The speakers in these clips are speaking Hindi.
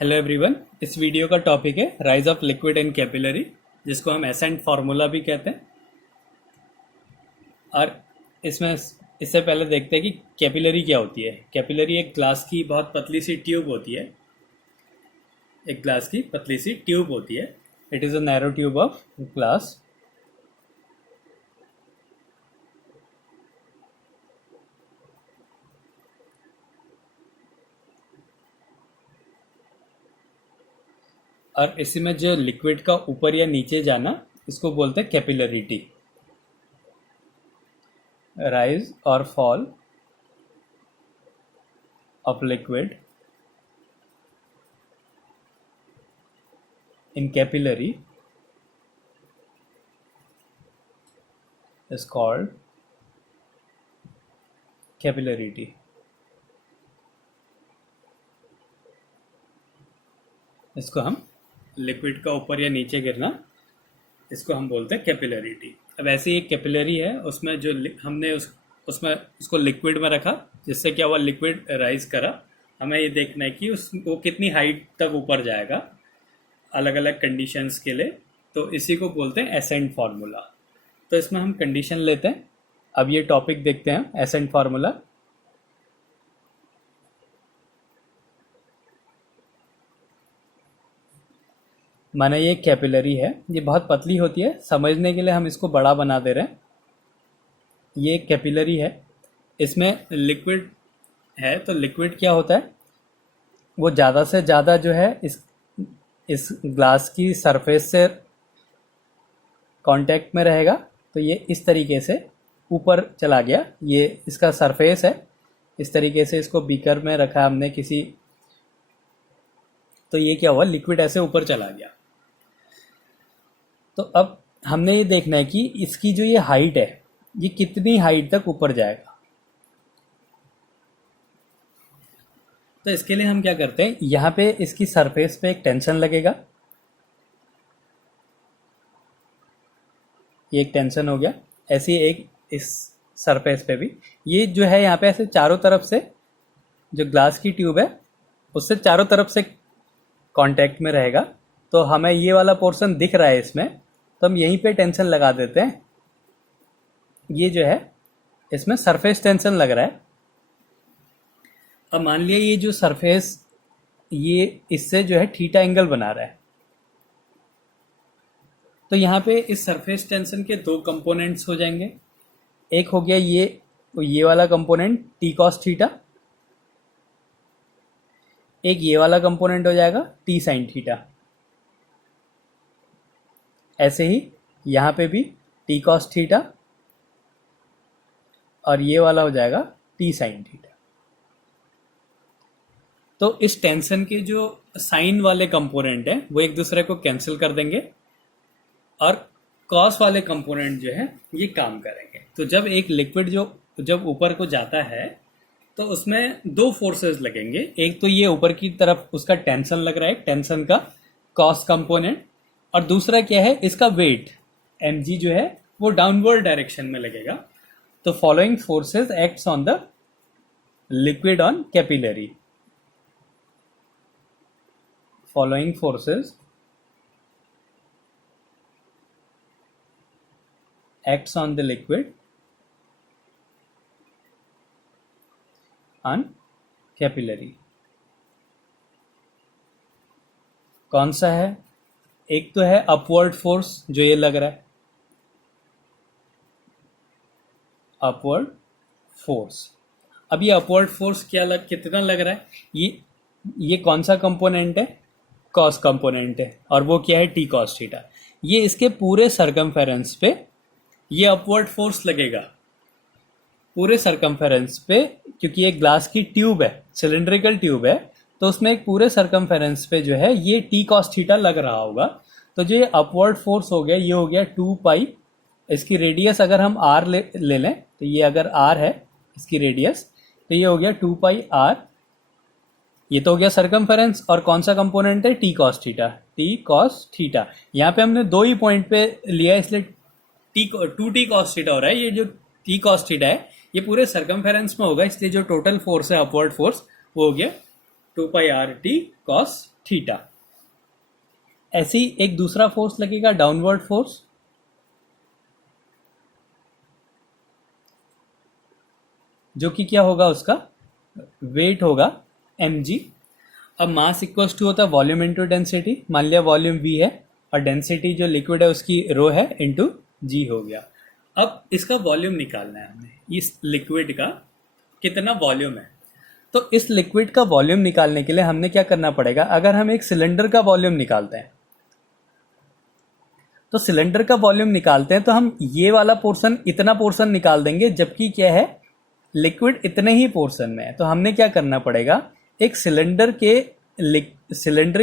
Hello everyone. इस वीडियो का टॉपिक है rise of liquid in capillary, जिसको हम एसेंट फार्मूला भी कहते हैं। और इसमें इससे पहले देखते हैं कि कैपिलरी क्या होती है। कैपिलरी एक ग्लास की बहुत पतली सी ट्यूब होती है। एक ग्लास की पतली सी ट्यूब होती है। It is a narrow tube of glass. और इसी में जो लिक्विड का ऊपर या नीचे जाना, इसको बोलते हैं कैपिलरिटी। राइज और fall of liquid in capillary is called capillarity. इसको हम लिक्विड का ऊपर या नीचे गिरना, इसको हम बोलते हैं कैपिलरिटी। अब ऐसी एक कैपिलरी है, उसमें जो हमने उसमें उसको लिक्विड में रखा, जिससे क्या हुआ, लिक्विड राइज करा। हमें ये देखना है कि वो कितनी हाइट तक ऊपर जाएगा अलग अलग कंडीशंस के लिए। तो इसी को बोलते हैं एसेंट फार्मूला। तो इसमें हम कंडीशन लेते हैं। अब ये टॉपिक देखते हैं, एसेंट फार्मूला। माने ये कैपिलरी है, ये बहुत पतली होती है, समझने के लिए हम इसको बड़ा बना दे रहे हैं। ये कैपिलरी है, इसमें लिक्विड है। तो लिक्विड क्या होता है, वो ज़्यादा से ज़्यादा जो है इस ग्लास की सरफेस से कांटेक्ट में रहेगा। तो ये इस तरीके से ऊपर चला गया, ये इसका सरफेस है। इस तरीके से इसको बीकर में रखा हमने किसी, तो ये क्या हुआ, लिक्विड ऐसे ऊपर चला गया। तो अब हमने ये देखना है कि इसकी जो ये हाइट है, ये कितनी हाइट तक ऊपर जाएगा। तो इसके लिए हम क्या करते हैं, यहाँ पे इसकी सरफेस पे एक टेंशन लगेगा। ये एक टेंशन हो गया। ऐसी एक इस सरफेस पे भी, ये जो है यहाँ पे ऐसे चारों तरफ से, जो ग्लास की ट्यूब है उससे चारों तरफ से कांटेक्ट में रहेगा। तो हमें ये वाला पोर्शन दिख रहा है इसमें, तो हम यहीं पे टेंशन लगा देते हैं। ये जो है इसमें सरफेस टेंशन लग रहा है। अब मान लिया ये जो सरफेस, ये इससे जो है थीटा एंगल बना रहा है। तो यहाँ पे इस सरफेस टेंशन के दो कंपोनेंट्स हो जाएंगे। एक हो गया ये वाला कंपोनेंट टी कॉस थीटा, एक ये वाला कंपोनेंट हो जाएगा टी साइन थीटा। ऐसे ही यहाँ पे भी टी कॉस थीटा और ये वाला हो जाएगा टी साइन थीटा। तो इस टेंशन के जो साइन वाले कंपोनेंट है वो एक दूसरे को कैंसिल कर देंगे, और कॉस वाले कंपोनेंट जो है ये काम करेंगे। तो जब एक लिक्विड जब ऊपर को जाता है, तो उसमें दो फोर्सेस लगेंगे। एक तो ये ऊपर की तरफ उसका टेंशन लग रहा है, टेंशन का कॉस कंपोनेंट, और दूसरा क्या है, इसका वेट mg जो है वो डाउनवर्ड डायरेक्शन में लगेगा। तो following forces acts on the liquid on capillary. Following forces acts on the liquid on capillary। कौन सा है, एक तो है अपवर्ड फोर्स जो ये लग रहा है, अपवर्ड फोर्स। अब ये अपवर्ड फोर्स कितना लग रहा है, ये कौन सा कंपोनेंट है, कॉस कंपोनेंट है, और वो क्या है, टी कॉस थीटा। ये इसके पूरे सरकमफेरेंस पे ये अपवर्ड फोर्स लगेगा, पूरे सरकमफेरेंस पे, क्योंकि ये ग्लास की ट्यूब है, सिलेंड्रिकल ट्यूब है। तो उसमें एक पूरे सरकमफेरेंस पे जो है ये टी कॉस थीटा लग रहा होगा। तो जो ये अपवर्ड फोर्स हो गया, ये हो गया 2 पाई। इसकी रेडियस अगर हम आर ले लें, तो ये अगर आर है इसकी रेडियस, तो ये हो गया 2 पाई आर। ये तो हो गया सरकमफेरेंस, और कौन सा कंपोनेंट है, T cos theta. T cos theta यहाँ पे हमने दो ही पॉइंट पे लिया, इसलिए टू टी कॉस थीटा हो रहा है। ये जो टी कॉस थीटा है ये पूरे सरकमफेरेंस में होगा, इसलिए जो टोटल फोर्स है अपवर्ड फोर्स वो हो गया 2 पाई आर टी कॉस थीटा। ऐसे ही एक दूसरा फोर्स लगेगा डाउनवर्ड फोर्स, जो कि क्या होगा, उसका वेट होगा mg। अब मास इक्वल्स टू होता है वॉल्यूम इंटू डेंसिटी। मान लिया वॉल्यूम v है और डेंसिटी जो लिक्विड है उसकी रो है इंटू g हो गया। अब इसका वॉल्यूम निकालना है हमें, इस लिक्विड का कितना वॉल्यूम है। तो इस लिक्विड का वॉल्यूम निकालने के लिए हमने क्या करना पड़ेगा, अगर हम एक सिलेंडर का वॉल्यूम निकालते हैं तो सिलेंडर का वॉल्यूम निकालते हैं तो हम ये वाला पोर्शन, इतना पोर्शन निकाल देंगे, जबकि क्या है, लिक्विड इतने ही पोर्शन में है। तो हमने क्या करना पड़ेगा, एक सिलेंडर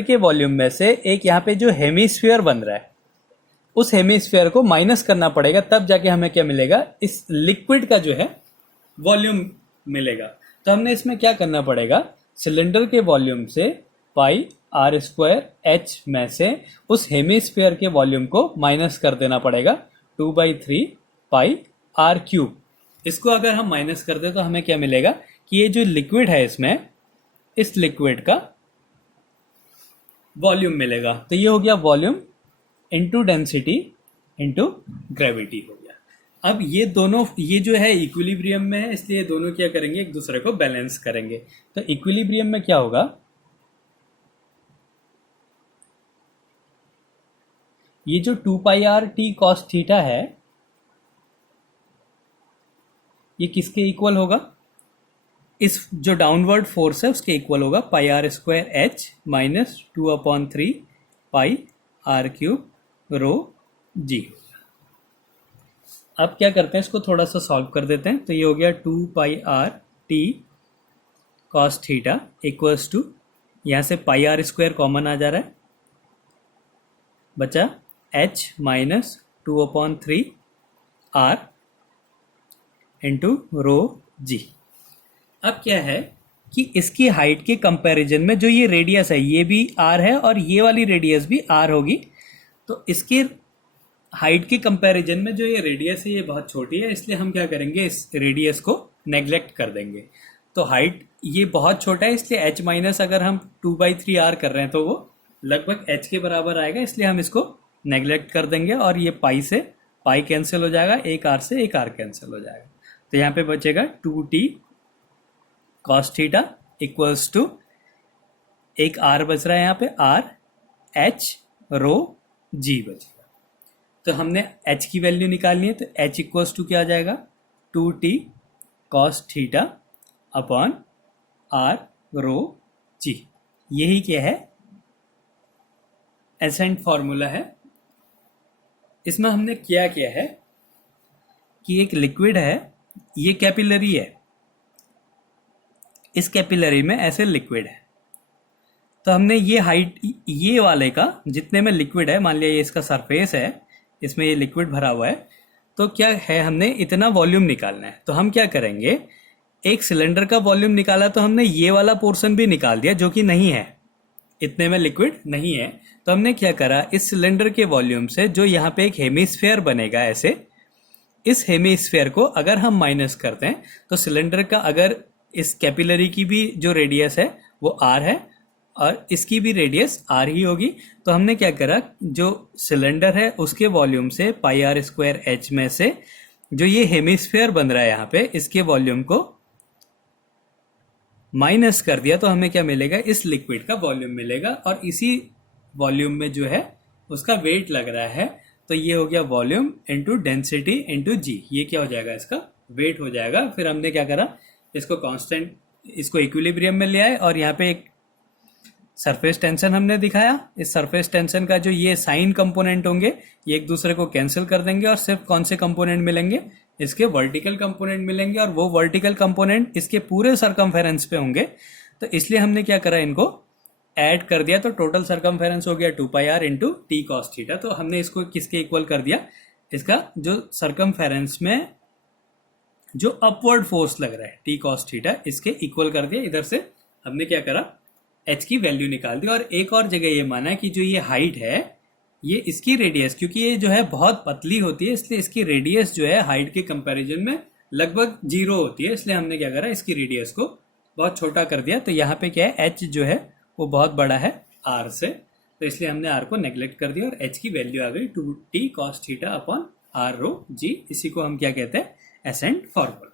के वॉल्यूम में से एक यहाँ पे जो हेमीस्फीयर बन रहा है उस हेमीस्फीयर को माइनस करना पड़ेगा, तब जाके हमें क्या मिलेगा, इस लिक्विड का जो है वॉल्यूम मिलेगा। तो हमने इसमें क्या करना पड़ेगा, सिलेंडर के वॉल्यूम से पाई आर स्क्वायर एच में से उस हेमीस्फीयर के वॉल्यूम को माइनस कर देना पड़ेगा 2/3 पाई आर क्यूब। इसको अगर हम माइनस कर दे तो हमें क्या मिलेगा कि ये जो लिक्विड है इसमें, इस लिक्विड का वॉल्यूम मिलेगा। तो ये हो गया volume into density into gravity हो गया। अब ये दोनों, ये जो है इक्विलिब्रियम में है, इसलिए दोनों क्या करेंगे, एक दूसरे को बैलेंस करेंगे। तो इक्विलिब्रियम में क्या होगा, ये जो 2πr/t cos थीटा है ये किसके इक्वल होगा, इस जो डाउनवर्ड फोर्स है उसके इक्वल होगा πr² h minus 2/3 pi r cube rho g. अब क्या करते हैं, इसको थोड़ा सा सॉल्व कर देते हैं। तो ये हो गया 2πr/t cos theta equals to, यहाँ से πr² कॉमन आ जा रहा है, बचा h minus 2/3 r into rho g. अब क्या है कि इसकी हाइट के कंपैरिजन में जो ये रेडियस है ये भी r है और ये वाली रेडियस भी r होगी। तो इसके हाइट के कंपैरिजन में जो ये रेडियस है ये बहुत छोटी है, इसलिए हम क्या करेंगे, इस रेडियस को नेग्लेक्ट कर देंगे। तो हाइट ये बहुत छोटा है, इसलिए h माइनस अगर हम 2/3 r कर रहे हैं तो वो लगभग h के बराबर आएगा, इसलिए हम इसको नेग्लेक्ट कर देंगे और ये पाई से पाई कैंसिल हो जाएगा, एक r से एक r कैंसिल हो जाएगा। तो यहाँ पे बचेगा 2t cos theta equals to, एक r बच रहा है यहाँ पे, r h रो g बचेगा। तो हमने h की वैल्यू निकालनी है, तो h इक्वल्स टू क्या आ जाएगा, 2t cos theta upon r रो g। यही क्या है, एसेंट फॉर्मूला है। इसमें हमने क्या किया है कि एक लिक्विड है, ये कैपिलरी है, इस कैपिलरी में ऐसे लिक्विड है। तो हमने ये हाइट, ये वाले का जितने में लिक्विड है, मान लिया ये इसका सरफेस है, इसमें ये लिक्विड भरा हुआ है, तो क्या है, हमने इतना वॉल्यूम निकालना है। तो हम क्या करेंगे, एक सिलेंडर का वॉल्यूम निकाला तो हमने ये वाला पोर्शन भी निकाल दिया जो कि नहीं है, इतने में लिक्विड नहीं है। तो हमने क्या करा, इस सिलेंडर के वॉल्यूम से जो यहाँ पे एक हेमीस्फीयर बनेगा ऐसे, इस हेमीस्फीयर को अगर हम माइनस करते हैं तो सिलेंडर का, अगर इस कैपिलरी की भी जो रेडियस है वो r है और इसकी भी रेडियस r ही होगी। तो हमने क्या करा, जो सिलेंडर है उसके वॉल्यूम से πr² h में से जो ये हेमीस्फीयर बन रहा है यहाँ पे, इसके वॉल्यूम को माइनस कर दिया तो हमें क्या मिलेगा, इस लिक्विड का वॉल्यूम मिलेगा और इसी वॉल्यूम में जो है उसका वेट लग रहा है। तो ये हो गया वॉल्यूम इंटू डेंसिटी इंटू जी, ये क्या हो जाएगा, इसका वेट हो जाएगा। फिर हमने क्या करा, इसको कांस्टेंट, इसको इक्विलिब्रियम में ले आए और यहाँ पे एक सरफेस टेंशन हमने दिखाया। इस सरफेस टेंशन का जो ये साइन कंपोनेंट होंगे ये एक दूसरे को कैंसिल कर देंगे और सिर्फ कौन से कंपोनेंट मिलेंगे, इसके वर्टिकल कंपोनेंट मिलेंगे और वो वर्टिकल कंपोनेंट इसके पूरे सरकमफेरेंस पे होंगे। तो इसलिए हमने क्या करा, इनको ऐड कर दिया, तो टोटल सरकमफेरेंस हो गया 2πr into T cos theta. तो हमने इसको किसके इक्वल कर दिया, इसका जो सरकमफेरेंस में जो अपवर्ड फोर्स लग रहा है टी कॉस थीटा, इसके इक्वल कर दिया। इधर से हमने क्या करा, h की वैल्यू निकाल दी। और एक और जगह ये माना कि जो ये हाइट है ये इसकी रेडियस, क्योंकि ये जो है बहुत पतली होती है इसलिए इसकी रेडियस जो है हाइट के कंपैरिजन में लगभग 0 होती है, इसलिए हमने क्या करा, इसकी रेडियस को बहुत छोटा कर दिया। तो यहाँ पे क्या है, h जो है वो बहुत बड़ा है आर से, तो इसलिए हमने आर को नेग्लेक्ट कर दिया और एच की वैल्यू आ गई 2t cos theta upon r rho g. इसी को हम क्या कहते हैं, एसेंट फॉर्मूला।